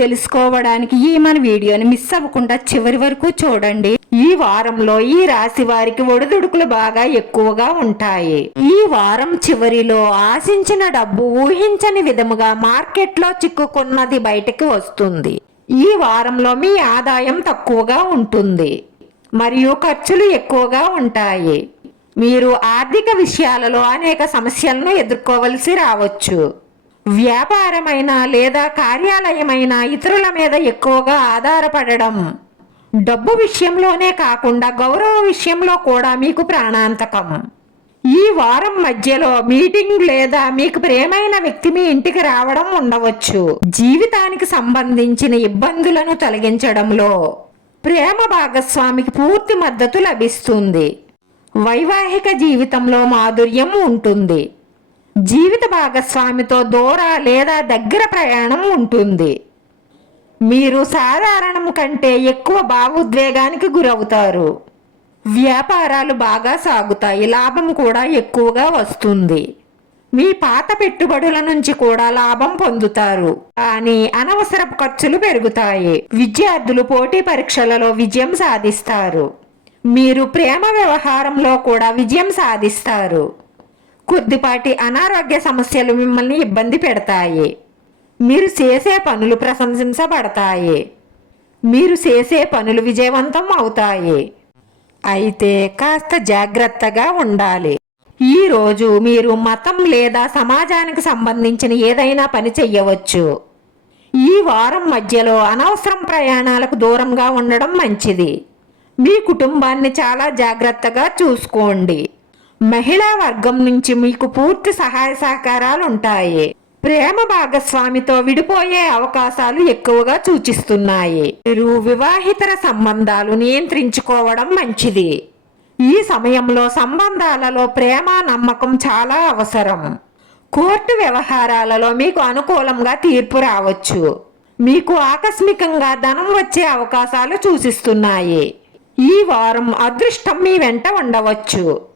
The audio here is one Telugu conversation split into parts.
తెలుసుకోవడానికి ఈ మన వీడియోని మిస్ అవ్వకుండా చివరి వరకు చూడండి. ఈ వారంలో ఈ రాశి వారికి ఒడిదుడుకులు బాగా ఎక్కువగా ఉంటాయి. ఈ వారం చివరిలో ఆశించిన డబ్బు ఊహించని విధముగా మార్కెట్లో చిక్కుకున్నది బయటకు వస్తుంది. ఈ వారంలో మీ ఆదాయం తక్కువగా ఉంటుంది. మరియు ఖర్చులు ఎక్కువగా ఉంటాయి. మీరు ఆర్థిక విషయాలలో అనేక సమస్యలను ఎదుర్కోవలసి రావచ్చు. వ్యాపారమైన లేదా కార్యాలయమైన ఇతరుల మీద ఎక్కువగా ఆధారపడడం డబ్బు విషయంలోనే కాకుండా గౌరవ విషయంలో కూడా మీకు ప్రాణాంతకం. ఈ వారం మధ్యలో మీటింగ్ లేదా మీకు ప్రేమైన వ్యక్తి మీ ఇంటికి రావడం ఉండవచ్చు. జీవితానికి సంబంధించిన ఇబ్బందులను తొలగించడంలో ప్రేమ భాగస్వామికి పూర్తి మద్దతు లభిస్తుంది. వైవాహిక జీవితంలో మాధుర్యం ఉంటుంది. జీవిత భాగస్వామితో దూర లేదా దగ్గర ప్రయాణం ఉంటుంది. మీరు సాధారణం కంటే ఎక్కువ భావోద్వేగానికి గురవుతారు. వ్యాపారాలు బాగా సాగుతాయి. లాభం కూడా ఎక్కువగా వస్తుంది. మీ పాత పెట్టుబడుల నుంచి కూడా లాభం పొందుతారు. కానీ అనవసరపు ఖర్చులు పెరుగుతాయి. విద్యార్థులు పోటీ పరీక్షలలో విజయం సాధిస్తారు. మీరు ప్రేమ వ్యవహారంలో కూడా విజయం సాధిస్తారు. కొద్దిపాటి అనారోగ్య సమస్యలు మిమ్మల్ని ఇబ్బంది పెడతాయి. మీరు చేసే పనులు ప్రశంసించబడతాయి. మీరు చేసే పనులు విజయవంతం అవుతాయి. అయితే కాస్త జాగ్రత్తగా ఉండాలి. ఈ రోజు మీరు మతం లేదా సమాజానికి సంబంధించిన ఏదైనా పని చెయ్యవచ్చు. ఈ వారం మధ్యలో అనవసరం ప్రయాణాలకు దూరంగా ఉండడం మంచిది. మీ కుటుంబాన్ని చాలా జాగ్రత్తగా చూసుకోండి. మహిళా వర్గం నుంచి మీకు పూర్తి సహాయ సహకారాలు ఉంటాయి. ప్రేమ భాగస్వామితో విడిపోయే అవకాశాలు ఎక్కువగా సూచిస్తున్నాయి. మీరు వివాహితర సంబంధాలు నియంత్రించుకోవడం మంచిది. ఈ సమయంలో సంబంధాలలో ప్రేమ నమ్మకం చాలా అవసరం. కోర్టు వ్యవహారాలలో మీకు అనుకూలంగా తీర్పు రావచ్చు. మీకు ఆకస్మికంగా ధనం వచ్చే అవకాశాలు సూచిస్తున్నాయి. ఈ వారం అదృష్టం మీ వెంట ఉండవచ్చు.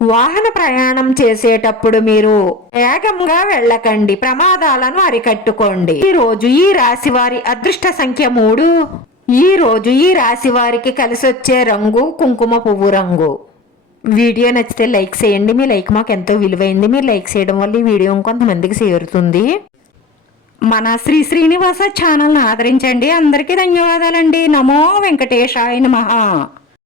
వాహన ప్రయాణం చేసేటప్పుడు మీరు వేగంగా వెళ్ళకండి. ప్రమాదాలను అరికట్టుకోండి. ఈ రోజు ఈ రాశి వారి అదృష్ట సంఖ్య మూడు. ఈ రోజు ఈ రాశి వారికి కలిసొచ్చే రంగు కుంకుమ పువ్వు రంగు. వీడియో నచ్చితే లైక్ చేయండి. మీ లైక్ మాకు ఎంతో విలువైంది. మీరు లైక్ చేయడం వల్ల ఈ వీడియో కొంతమందికి చేరుతుంది. మన శ్రీ శ్రీనివాస ఛానల్ని ఆదరించండి. అందరికీ ధన్యవాదాలండి. నమో వెంకటేశాయ నమ.